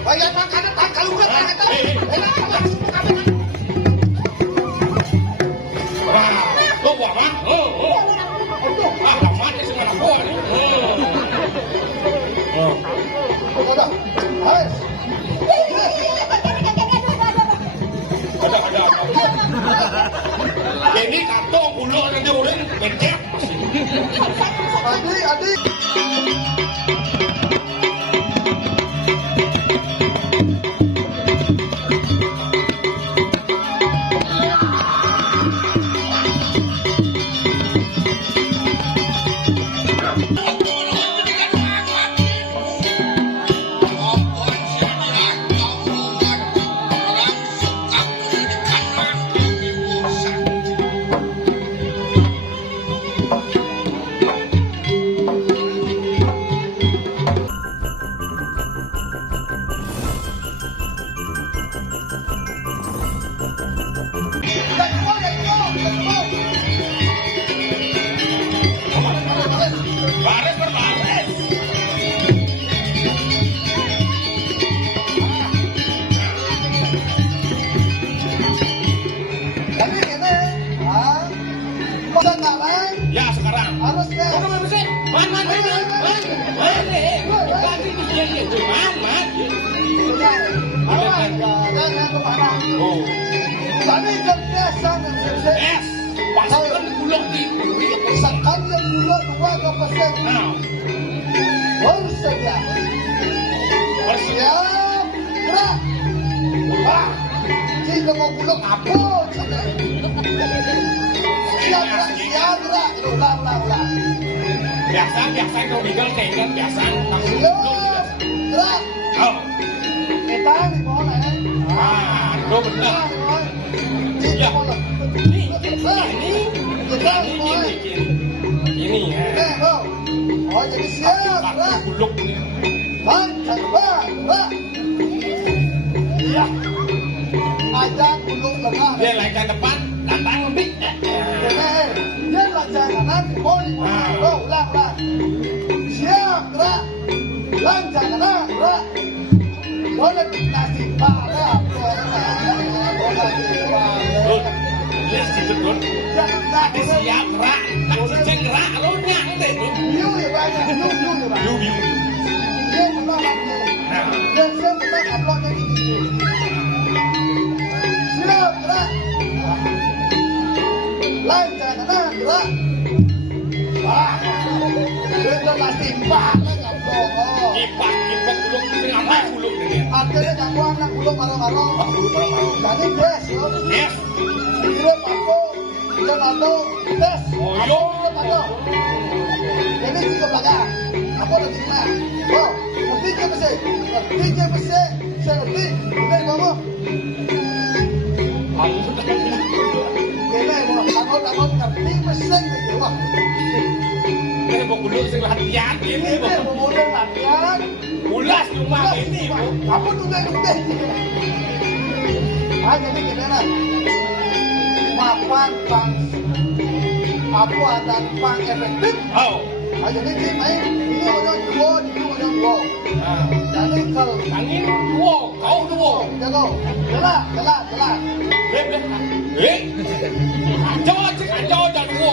Kaya makane tak kalungan tak kata. Wah, tuh wah man. Ah, man sing ana po ni. Ada. Hai. Ada. Ini kantong ulo nanti ulen becek masih. Adik. Bares berbares. Tapi ini, udah ngalang, Ya sekarang. harusnya. Man. Lagi dia itu man. Awan, jangan kemana. Oh. Tapi kebiasaan yang selesai. Es. Pasukan bulog di. Sekali yang dulu 2%. Nah. Bersedia. Siap, gerak. Wah, jika mau bulog apa? Siap, gerak. Ulang. Biasa kalau tinggal kayak biasa. Siap, gerak. Oh. Kita di mana? Ah, lo benar. Kita mana? Kita di mana? Ini ya. Oh, jadi siap, gerak. Bulog ini. Lancar, gerak. Iya. Ajak bulog lengah. Dia lagi ke depan, datang lebih. Dia lancar kanan, ulang. Siap, gerak. Lancar kanan, gerak. Boleh nasi pada. Dia situ pun. Jangan Siap gerak, tak ceng gerak, lo nyang deh. Yu ya banyak, yu ya banyak. Yu. Dia menolak yu. Dan saya menolak uploadnya ini. Siap, gerak. Lancar kanan, gerak. Wah, dia nasi pada ngapok. Kipak bulog, ngapain bulog ini? Akhirnya gangguan nak bulog karo-karo. Jadi des yo. Yes. Kirim aku, dan lalu des. Oh, Aku yo. kirim aku. Jadi tiga belakang. Aku ada terima. Oh, ngerti ke mesti? Saya ngerti. Ini kamu. Ini mau takut ngerti mesti gitu. Wah, Ini mau bulog sing latihan ini ini. mau mulai latihan. Ulas rumah ini, Bu. Apa tuh yang gede? Jadi gimana? Mapan pang apa ada pang efektif? Oh. Jadi ini main ini orang dua. Nah. Jadi kalau Angin dua, kau dua. jago, jelas. Kacau jangan dua.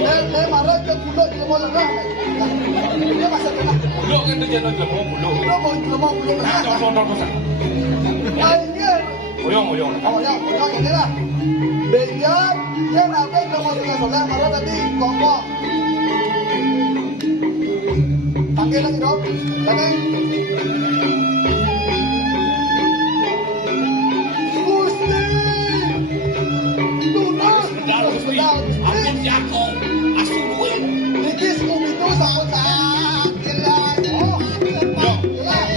Dia marah ke pulau dia mau lengah. Dia masih kena. Bulog kan dia nak lemong bulog. Dia mau pulau Nah, lengah. contoh. Akhirnya, Oyong. orang ini lah. Biar dia nanti kalau kita soleh marah tadi ngomong. Panggil lagi dong. Tadi. Gusti. Tunas. Angin jago, asu duit. Dikis itu sama tak jelas. Oh, jelas.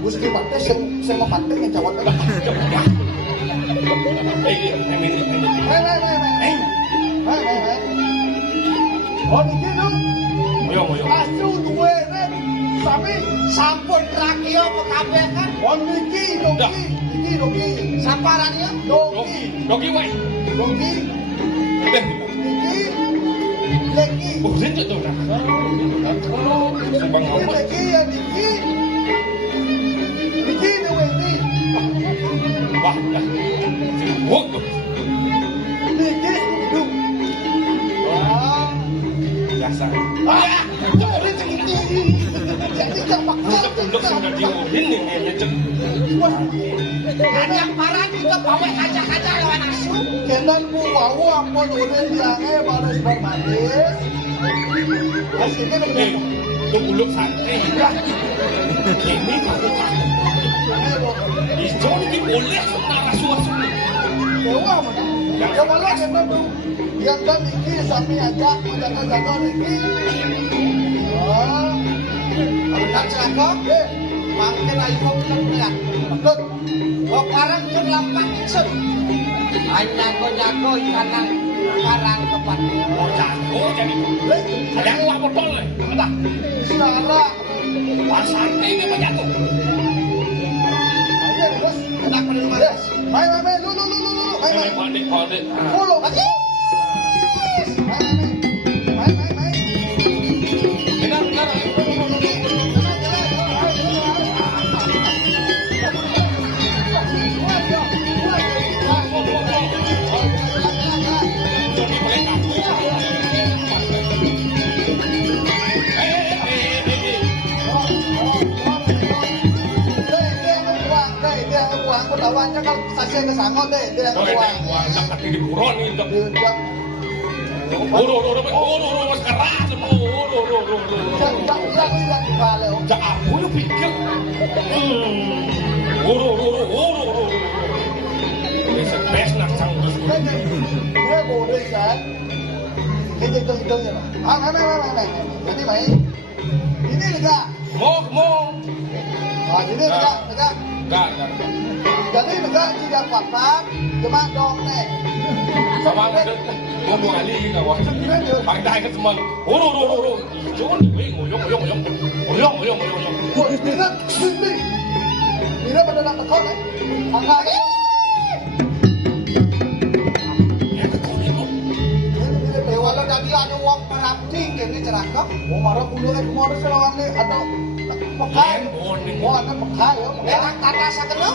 Gusti Pate saya mau pate yang jawab. Oh, begini. Asu duwe sami sami. Sampun rakio kabeh kan. Wan niki doki. Saparan ya? Dogi wae. Doki. Teh. Niki. Leki. Oh, senjata tuh dah. Subang Ini apa? leki ya niki. Niki ini. Wah, dah. Wah, tuh. Niki hidup. Wah. Biasa. Ah, ini tinggi. Jadi jampak Untuk sudah diurin ini cek. Ada parah juga bawa kaca-kaca lawan asu. Kenan ku wau ampun urin diange baris bermanis. Aslinya udah Eh, tuh buluk santai. Ini aku takut. Hijau ini boleh setara suasu. dewa mana? Yang malah kenan tu yang dan iki sami ajak menjaga-jaga iki. Ah, Benar celaka. Mangkin ayu kau punya. betul. Kau parang ke lampang isun. Nyago-nyago ikanang karang tepat. Oh, jago jadi. Ada yang lapor boleh. Entah. Salah. Wah, santai ini menjatuh. Ayo bos. Enak pada rumah des. Main. Lu. Main. Pandai. Follow. Main. Benar. Jadi boleh aku. Dia aku lawannya kalau saksi ke sangon deh, dia Oh, uang. ini gua dapat di buron ini. Dia Uru, mas keras semua. Uru. tidak dibalik. Jak aku lu pikir. Uru. Ini sepes nak sang terus. Dia boleh kan? Hitung ya lah. Main. Ini main. Ini juga. Mau. Ah, ini juga. Enggak. Jadi juga tidak apa-apa, cuma dong nih. Sama ada ngomong kali enggak wah. Pandai ke semua. Uru. Jangan ngoyong. Ini pada nak tekon nih. Angkat. Ya tekon itu. Walau tadi ada uang perabdi ini celaka. Mau marah puluh kan kemarin selawang nih atau pekai. Oh, ada pekai ya. Enak tanda sakeno.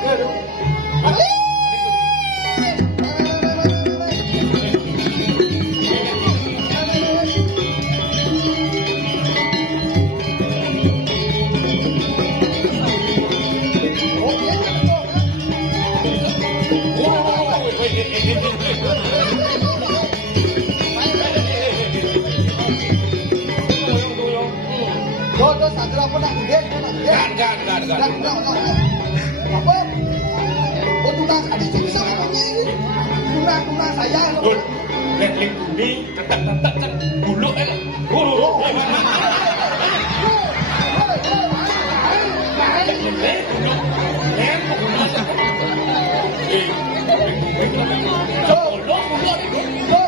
Ya, dong. Dodo sadra apa nak gede? Enggak. Apa? Oh, tunang ada itu bisa ngomongnya ini. Tunang saya. Lihat ini tetek bulu Uru.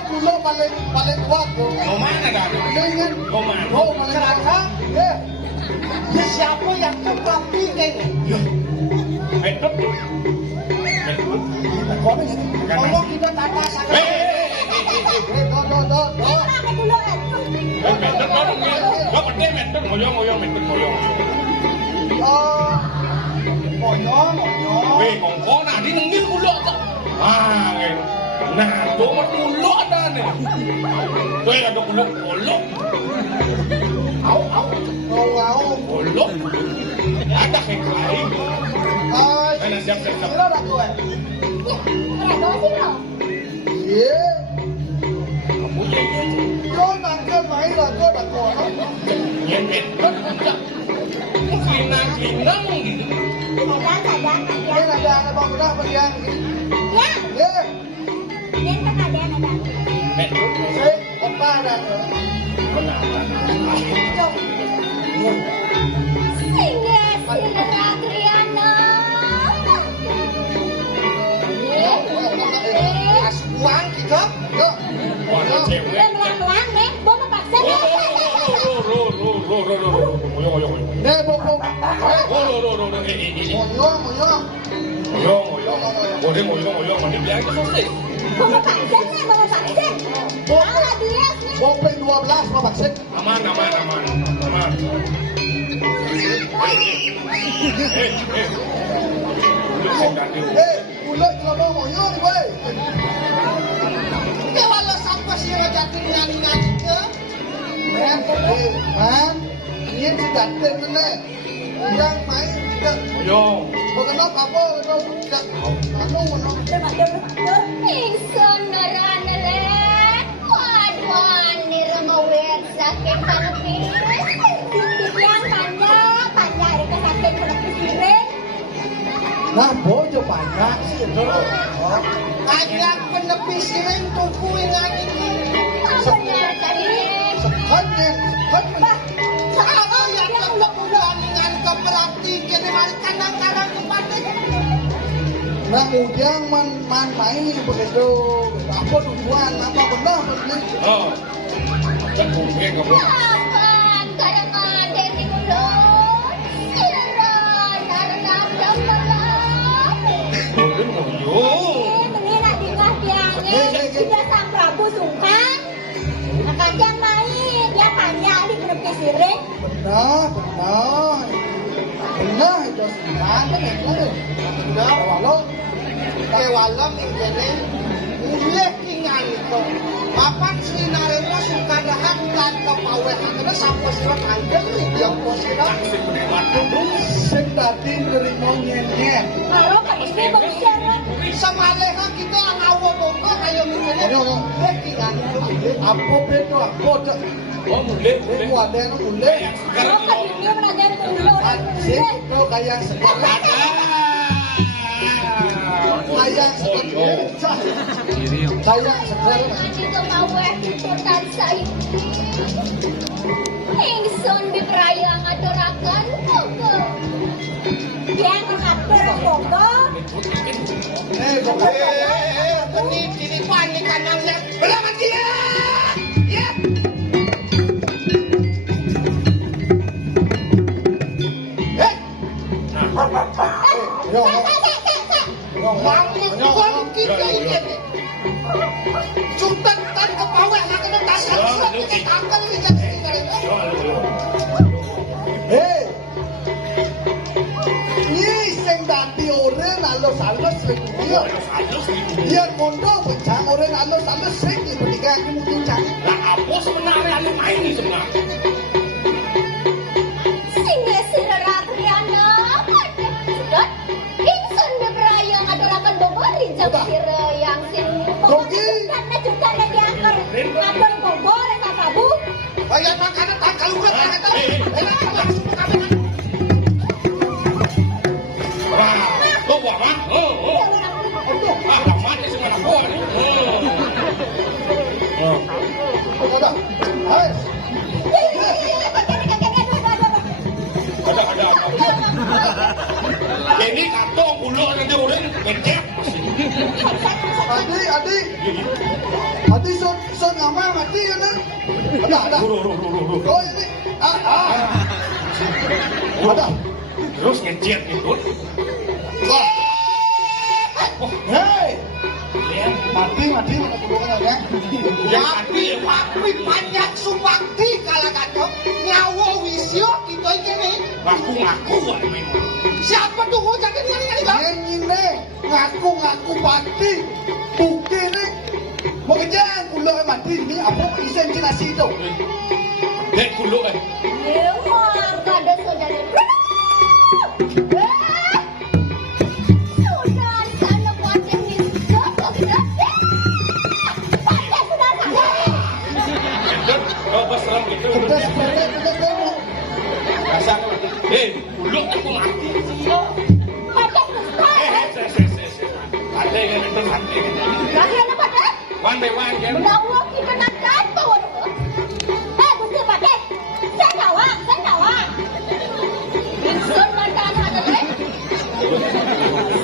Kulo paling kuat tuh. Mau mana kan? Dengan Mau mana? paling celaka. Ya. Ya siapa yang kepapi kayaknya? Metode. Tolong kita tanda sakeno. Monyong. Weh, kongkong nah, di nengil mulut tak? Ah, nah, tu mat mulut dah ni. Tu ada mulut. Ngau. Mulut. Ada kai. Mana siap. Sila dah tu eh. Ye. Kamu ye. Kau nak ke mai lah kau dah kau. Nyet. Klinang gitu. Ini ada bang belah bagian. Ye. Saya apa dah? Asuhan kita. Yo. Ada cewek. Lên loang loáng nè, bố nó bạc xếp. Ro. Moyong. Ngoyong. Ini bilang itu selesai. Bawa vaksin nih, bawa vaksin. Alah dia nih. Bopeng 12 mau vaksin. Aman. Ulat kelapa moyong, weh. Ini walau sampai si Raja nyanyi-nyanyi ke. Man, ini si Datin nih. Yang main tidak. Ngoyong. Kenapa apa? Tidak. Ingsun naranelet. Waduh, nih remawet sakit kanepis. Yang panjang itu sakit kanepis siring. Nah, bojo banyak sih. Ajak penepis siring tumpuin lagi ke. Benar tadi. Sekannya. Kalau yang tetap berjalan ke pelatih kini mari kadang-kadang kepada. Nah, ujang main begitu. Apa tujuan? Apa benar ini? Oh. Kan mungkin kamu. Kapan kadang ada di mulut. Siran, narenam lembaran. Ngoyong. Mengira tinggal tiangnya sudah sang Prabu sungkan. Akan yang main, dia panjang di penepis siring. Benar itu ada Benar. walau Kewalam ini mulai tinggal itu. Papan sinarnya suka dahan dan kepawehan itu sampai sirat handel yang positif. sing tadi nerima nyenyet. Kalau ini berbicara. Semaleha kita ngawo bongko kayak misalnya tinggal itu. Apa beda? Apa cak? Oh, mulai. Itu ada yang mulai. Kalau ini belajar mulut. Sing itu kayak sekarang. Kayak sekarang. Kayak sekarang. Nanti kemauan ikutan saya. Ingsun diperayang aturakan koko. Dia mengatur koko. Ini panik kanannya. Berangkat dia. Ya. Mangkon kita ini. Cutan tan ke bawah nak dasar kita akan kita Hei, ini sing dadi orang alus-alus sing dia. Dia mondok becang orang alus-alus sing ketika aku mungkin cang. Lah apa sebenarnya anu main ini sebenarnya? Singa siraratriana. Sudah. Ingsun diperayang aturakan bobor rinjang sirayang sin. Karena juga ada diangker. Ngatur bobor ya Prabu. Ayat makanan tak kalau buat kata. Tuh, mah. Mati sebenarnya gua nih. Ada. Hai. Ada. Ini kantong bulu nanti orang ngecek masih. Adi son ngamal mati kan? Ada. Oh ini. Ada. Terus ngecek gitu. Hei. Mati mana kurungan ya? Tapi banyak subakti kalau kacau nyawa wisyo kita ini. Ngaku memang. Siapa tuh kau jadi ini kan? Ini ngaku mati. Bukti ini. Mau kejar kulo mati ini apa isen jenazah itu? Dek kulo Memang kada saudara. Sudah di sana buatin di jatuh kita. Pada sudah sana. Oh, pas serem gitu. Pedas. Kasar. Kulo aku mati. Pada sudah. Ada yang itu mati. Lagi ada pada? One by one kan. Menawa kita nak jatuh. Gusti Pade. Saya tawa. Ingsun mantan hadapan.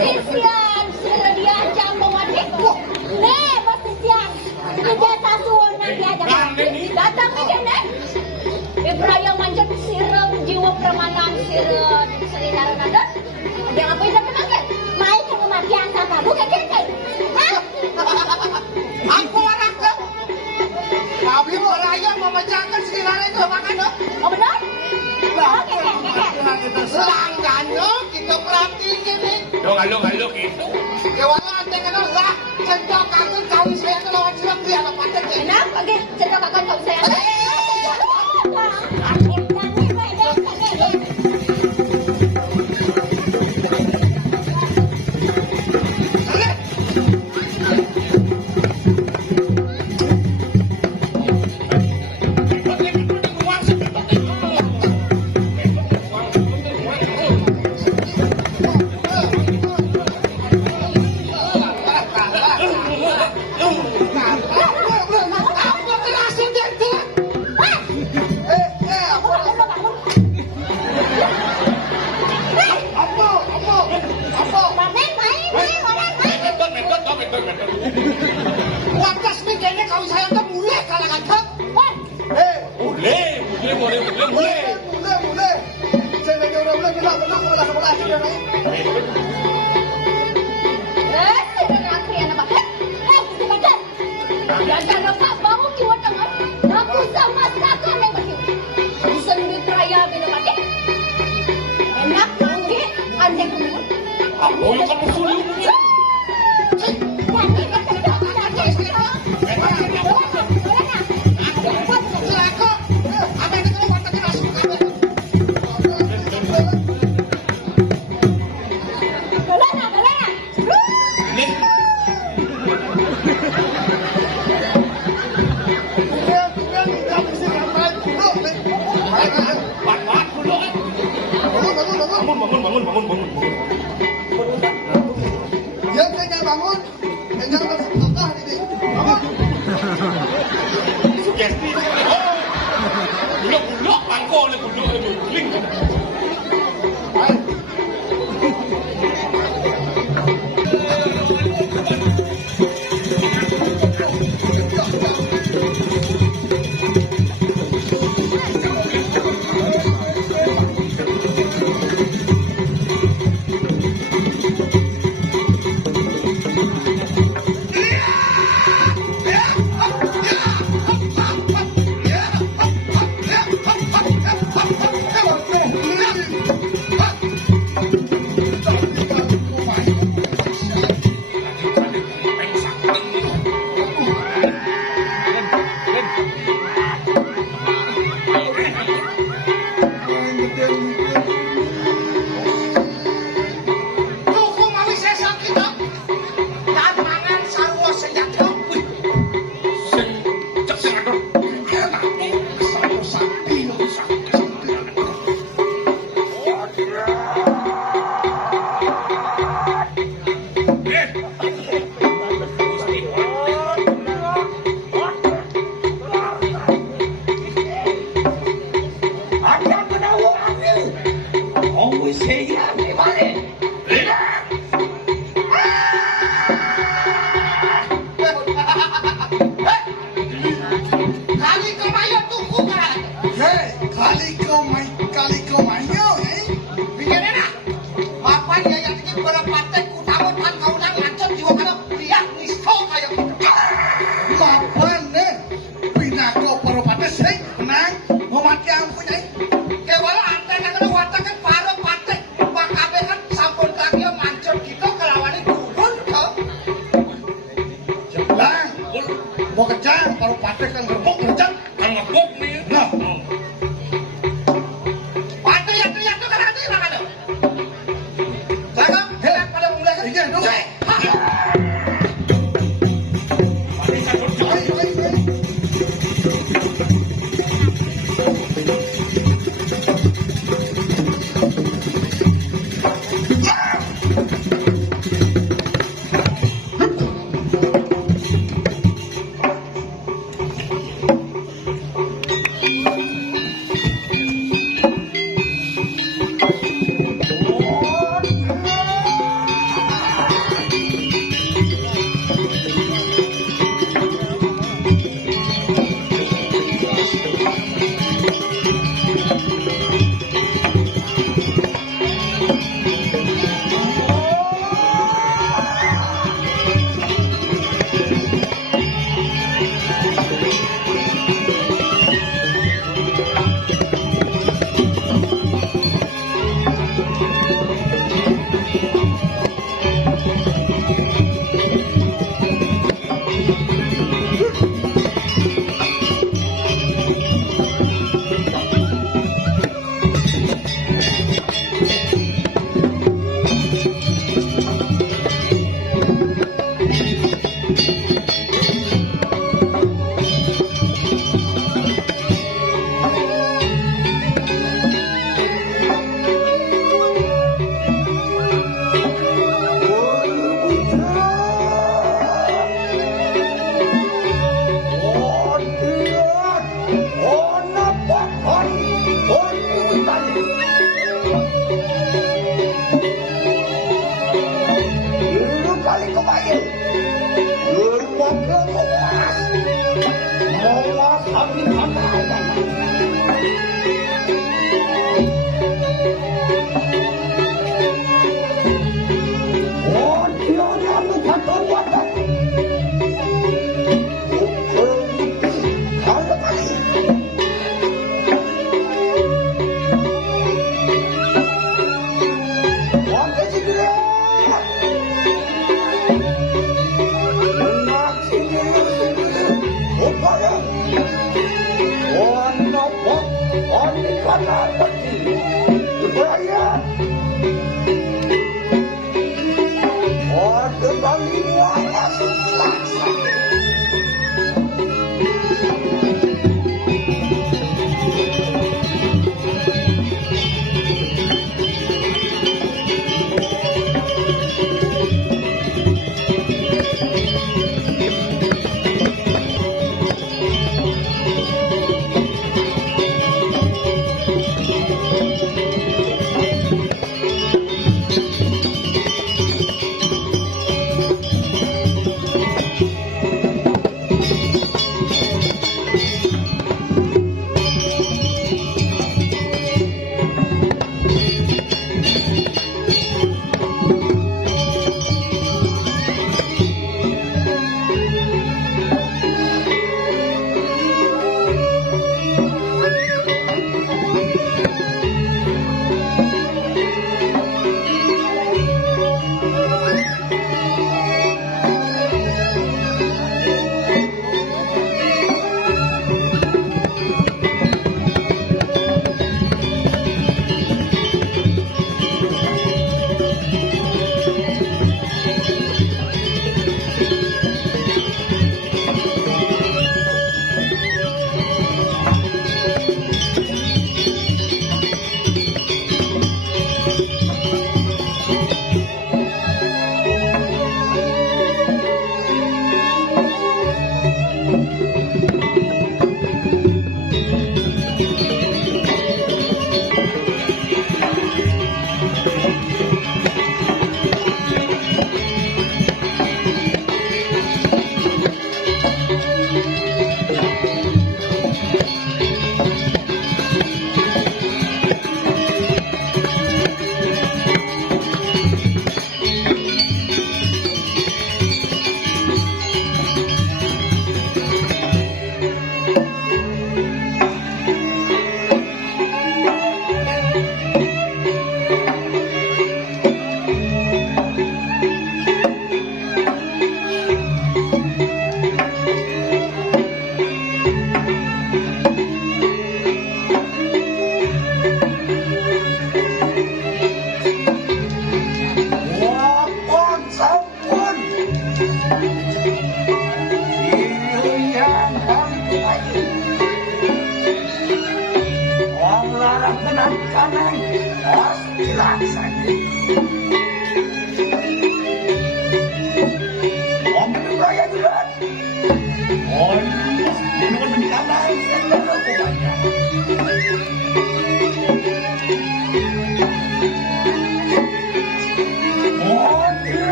Sisian dia jam bawadik. Nih, Mas Sisian. Kerja sasuan dia jangan. Datang ke sini. Ibrahim manjat sirem jiwa permanan sirem. Sering nada. Dia ngapain dan kenangan? Mai ke kematian sama bukan kan? Hah? Aku orang ke. Tapi malaya memecahkan sekiranya itu makan no. Oh benar? Oke. Selangkan no, kita perhatiin nih. Halo gitu. Kewala ante kan lah, cendok aku kau saya itu lawan cilok dia apa paten ya. Enak, oke. Cerita kakak kau saya. Aku terasa dia. Wakas mikirnya kau saya tuh mulai kalangan kau. Boleh. Saya lagi orang bilang kita belum malah sebelah sini nih. Enak mangge, ande kemun. Aku yang kan musuh dia. Bangun. Dia kayaknya bangun, kayaknya bersedekah ini. Bangun. Sugesti. Bulok mangko le bulok kling. Kewala ante kan watakan paro patek, makabe kan sampun Sampai segera. Enak sendiri. Upaya. Wanapok. Wanikanan peti. Upaya. Orde bali waras laksa.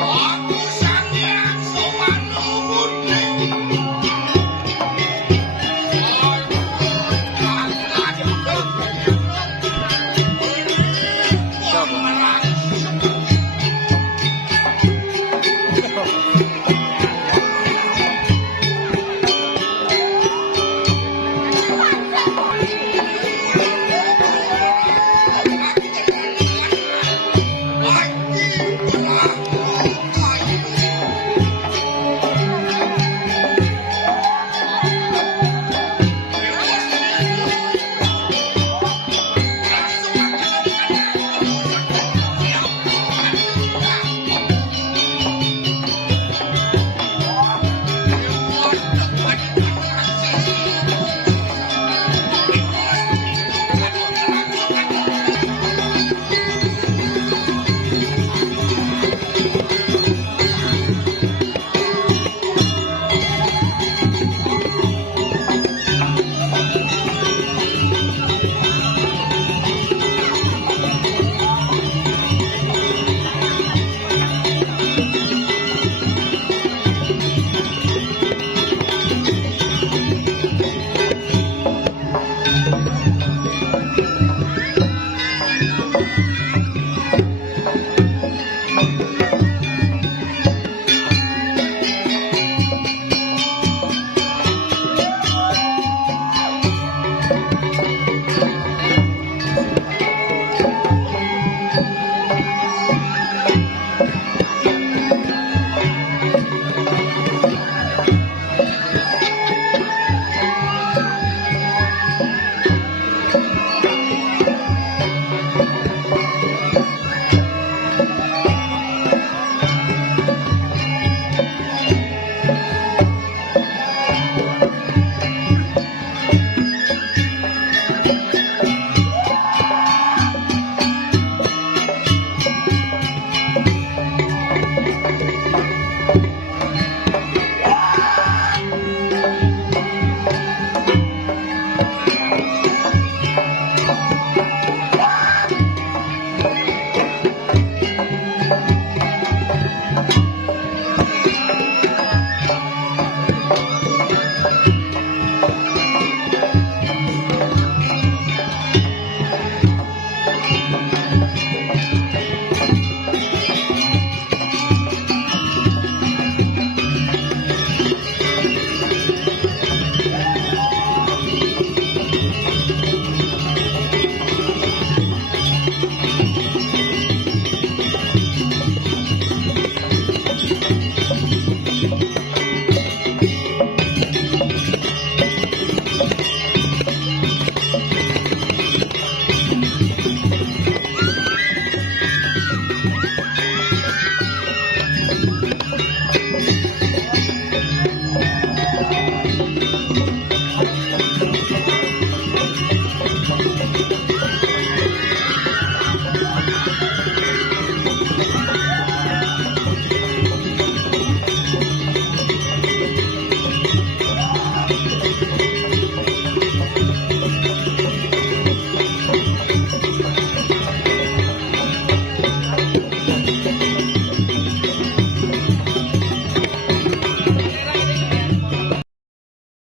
Aku sang yang sowan luhur